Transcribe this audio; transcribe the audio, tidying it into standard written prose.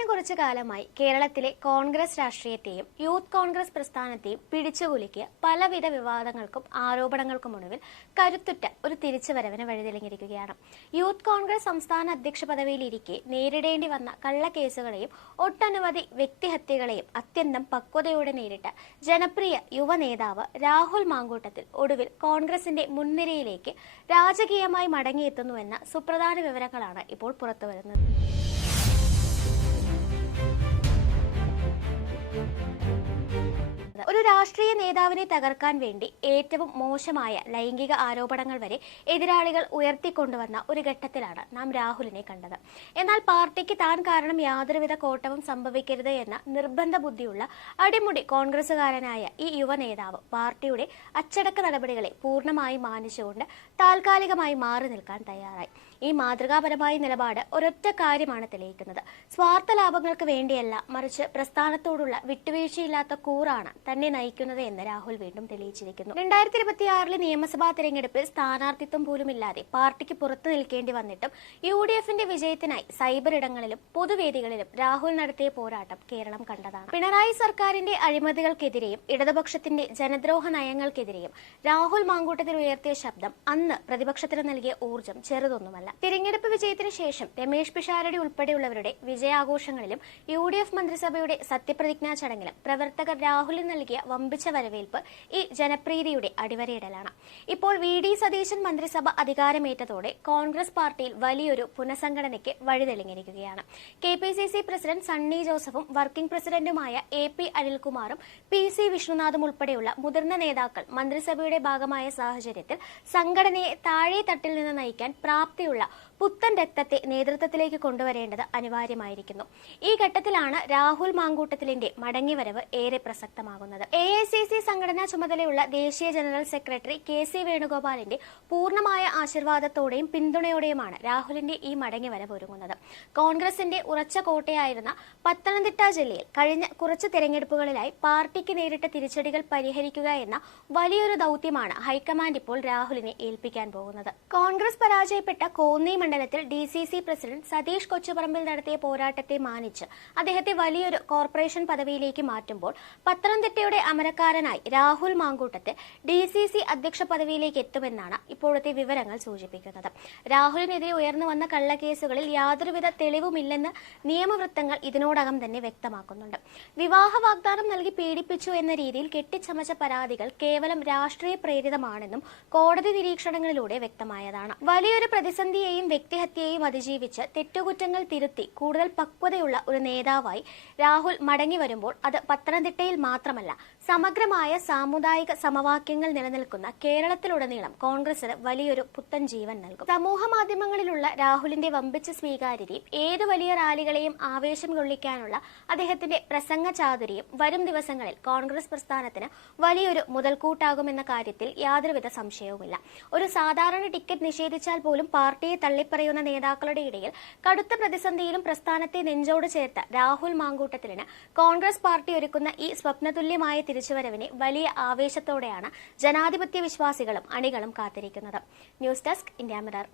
കഴിഞ്ഞ കുറച്ചു കാലമായി കേരളത്തിലെ കോൺഗ്രസ് രാഷ്ട്രീയത്തെയും യൂത്ത് കോൺഗ്രസ് പ്രസ്ഥാനത്തെയും പിടിച്ചുകുലുക്കിയ പലവിധ വിവാദങ്ങൾക്കും ആരോപണങ്ങൾക്കുമൊടുവിൽ കരുത്തുറ്റ ഒരു തിരിച്ചുവരവിന് വഴിതെളിഞ്ഞിരിക്കുകയാണ്. യൂത്ത് കോൺഗ്രസ് സംസ്ഥാന അധ്യക്ഷ പദവിയിലിരിക്കെ നേരിടേണ്ടി വന്ന കള്ളക്കേസുകളെയും ഒട്ടനവധി വ്യക്തിഹത്യകളെയും അത്യന്തം പക്വതയോടെ നേരിട്ട ജനപ്രിയ യുവ നേതാവ് രാഹുൽ മാങ്കൂട്ടത്തിൽ ഒടുവിൽ കോൺഗ്രസിന്റെ മുൻനിരയിലേക്ക് രാജകീയമായി മടങ്ങിയെത്തുന്നുവെന്ന സുപ്രധാന വിവരങ്ങളാണ് ഇപ്പോൾ പുറത്തുവരുന്നത്. ഒരു രാഷ്ട്രീയ നേതാവിനെ തകർക്കാൻ വേണ്ടി ഏറ്റവും മോശമായ ലൈംഗിക ആരോപണങ്ങൾ വരെ എതിരാളികൾ ഉയർത്തിക്കൊണ്ടുവന്ന ഒരു ഘട്ടത്തിലാണ് നാം രാഹുലിനെ കണ്ടത്. എന്നാൽ പാർട്ടിക്ക് താൻ കാരണം യാതൊരുവിധ കോട്ടവും സംഭവിക്കരുത് എന്ന നിർബന്ധ ബുദ്ധിയുള്ള അടിമുടി കോൺഗ്രസുകാരനായ ഈ യുവ നേതാവ് പാർട്ടിയുടെ അച്ചടക്ക നടപടികളെ പൂർണ്ണമായി മാനിച്ചുകൊണ്ട് താൽക്കാലികമായി മാറി നിൽക്കാൻ തയ്യാറായി. ഈ മാതൃകാപരമായ നിലപാട് ഒരൊറ്റ കാര്യമാണ് തെളിയിക്കുന്നത്: സ്വാർത്ഥ ലാഭങ്ങൾക്ക് വേണ്ടിയല്ല, മറിച്ച് പ്രസ്ഥാനത്തോടുള്ള വിട്ടുവീഴ്ചയില്ലാത്ത കൂറാണ് തന്നെ നയിക്കുന്നത് എന്ന് രാഹുൽ വീണ്ടും തെളിയിച്ചിരിക്കുന്നു. 2026 നിയമസഭാ തെരഞ്ഞെടുപ്പിൽ സ്ഥാനാർത്ഥിത്വം പോലുമില്ലാതെ പാർട്ടിക്ക് പുറത്തു നിൽക്കേണ്ടി വന്നിട്ടും UDFന്റെ വിജയത്തിനായി സൈബർ ഇടങ്ങളിലും പൊതുവേദികളിലും രാഹുൽ നടത്തിയ പോരാട്ടം കേരളം കണ്ടതാണ്. പിണറായി സർക്കാരിന്റെ അഴിമതികൾക്കെതിരെയും ഇടതുപക്ഷത്തിന്റെ ജനദ്രോഹ നയങ്ങൾക്കെതിരെയും രാഹുൽ മാങ്കൂട്ടത്തിൽ ഉയർത്തിയ ശബ്ദം അന്ന് പ്രതിപക്ഷത്തിന് നൽകിയ ഊർജ്ജം ചെറുതൊന്നുമല്ല. തിരഞ്ഞെടുപ്പ് വിജയത്തിന് ശേഷം രമേശ് പിഷാരടി ഉൾപ്പെടെയുള്ളവരുടെ വിജയാഘോഷങ്ങളിലും UDF മന്ത്രിസഭയുടെ സത്യപ്രതിജ്ഞാ ചടങ്ങിലും പ്രവർത്തകർ രാഹുലിന് നൽകിയ വമ്പിച്ച വരവേൽപ്പ് ഈ ജനപ്രീതിയുടെ അടിവരയിടലാണ്. ഇപ്പോൾ VD സതീശൻ മന്ത്രിസഭ അധികാരമേറ്റതോടെ കോൺഗ്രസ് പാർട്ടിയിൽ വലിയൊരു പുനഃസംഘടനയ്ക്ക് വഴിതെളിഞ്ഞിരിക്കുകയാണ്. KPCC പ്രസിഡന്റ് സണ്ണി ജോസഫും വർക്കിംഗ് പ്രസിഡന്റുമായ AP അനിൽകുമാറും PC വിഷ്ണുനാഥും ഉൾപ്പെടെയുള്ള മുതിർന്ന നേതാക്കൾ മന്ത്രിസഭയുടെ ഭാഗമായ സാഹചര്യത്തിൽ സംഘടനയെ താഴെ തട്ടിൽ നിന്ന് നയിക്കാൻ പ്രാപ്തിയുള്ള പുത്തൻ രക്തത്തെ നേതൃത്വത്തിലേക്ക് കൊണ്ടുവരേണ്ടത് അനിവാര്യമായിരിക്കുന്നു. ഈ ഘട്ടത്തിലാണ് രാഹുൽ മാങ്കൂട്ടത്തിലിന്റെ മടങ്ങിവരവ് ഏറെ പ്രസക്തമാകുന്നത്. AICC സംഘടനാ ചുമതലയുള്ള ദേശീയ ജനറൽ സെക്രട്ടറി KC വേണുഗോപാലിന്റെ പൂർണ്ണമായ ആശീർവാദത്തോടെയും പിന്തുണയോടെയുമാണ് രാഹുലിന്റെ ഈ മടങ്ങിവരവ് ഒരുങ്ങുന്നത്. കോൺഗ്രസിന്റെ ഉറച്ച കോട്ടയായിരുന്ന പത്തനംതിട്ട ജില്ലയിൽ കഴിഞ്ഞ കുറച്ച് തെരഞ്ഞെടുപ്പുകളിലായി പാർട്ടിക്ക് നേരിട്ട തിരിച്ചടികൾ പരിഹരിക്കുക എന്ന വലിയൊരു ദൌത്യമാണ് ഹൈക്കമാൻഡ് ഇപ്പോൾ രാഹുലിനെ ഏൽപ്പിക്കാൻ പോകുന്നത്. കോൺഗ്രസ് പരാജയപ്പെട്ട കോന്നി മണ്ഡലത്തിൽ DCC പ്രസിഡന്റ് സതീഷ് കൊച്ചുപറമ്പിൽ നടത്തിയ പോരാട്ടത്തെ മാനിച്ച് അദ്ദേഹത്തെ വലിയൊരു കോർപ്പറേഷൻ പദവിയിലേക്ക് മാറ്റുമ്പോൾ പത്തനംതിട്ടയുടെ അമരക്കാരനായി രാഹുൽ മാങ്കൂട്ടത്തിൽ DCC അധ്യക്ഷ പദവിയിലേക്ക് എത്തുമെന്നാണ് ഇപ്പോഴത്തെ വിവരങ്ങൾ സൂചിപ്പിക്കുന്നത്. രാഹുലിനെതിരെ ഉയർന്നു വന്ന കള്ളക്കേസുകളിൽ യാതൊരുവിധ തെളിവുമില്ലെന്ന് നിയമവൃത്തങ്ങൾ ഇതിനോടകം തന്നെ വ്യക്തമാക്കുന്നുണ്ട്. വിവാഹ വാഗ്ദാനം നൽകി പീഡിപ്പിച്ചു എന്ന രീതിയിൽ കെട്ടിച്ചമച്ച പരാതികൾ കേവലം രാഷ്ട്രീയ പ്രേരിതമാണെന്നും കോടതി നിരീക്ഷണങ്ങളിലൂടെ വ്യക്തമായതാണ്. വലിയൊരു പ്രതിസന്ധിയെയും വ്യക്തിഹത്യയെയും അതിജീവിച്ച് തെറ്റുകുറ്റങ്ങൾ തിരുത്തി കൂടുതൽ പക്വതയുള്ള ഒരു നേതാവായി രാഹുൽ മടങ്ങി വരുമ്പോൾ അത് പത്തനംതിട്ടയിൽ മാത്രമല്ല, സമഗ്രമായ സാമുദായിക സമവാക്യങ്ങൾ നിലനിൽക്കുന്ന കേരളത്തിലുടനീളം കോൺഗ്രസിന് വലിയൊരു പുത്തൻ ജീവൻ നൽകും. സമൂഹ മാധ്യമങ്ങളിലുള്ള രാഹുലിന്റെ വമ്പിച്ച സ്വീകാര്യതയും ഏതു വലിയ റാലികളെയും ആവേശം കൊള്ളിക്കാനുള്ള അദ്ദേഹത്തിന്റെ പ്രസംഗ ചാതുരിയും വരും ദിവസങ്ങളിൽ കോൺഗ്രസ് പ്രസ്ഥാനത്തിന് വലിയൊരു മുതൽക്കൂട്ടാകുമെന്ന കാര്യത്തിൽ യാതൊരുവിധ സംശയവുമില്ല. ഒരു സാധാരണ ടിക്കറ്റ് നിഷേധിച്ചാൽ പോലും പാർട്ടിയെ തള്ളിപ്പറയുന്ന നേതാക്കളുടെ ഇടയിൽ കടുത്ത പ്രതിസന്ധിയിലും പ്രസ്ഥാനത്തെ നെഞ്ചോട് ചേർത്ത രാഹുൽ മാങ്കൂട്ടത്തിലിന് കോൺഗ്രസ് പാർട്ടി ഒരുക്കുന്ന ഈ സ്വപ്നതുല്യമായ തിരിച്ചുവരവിനെ വലിയ ആവേശത്തോടെയാണ് ജനാധിപത്യ വിശ്വാസികളും അണികളും കാത്തിരിക്കുന്നത്. News desk India mirror.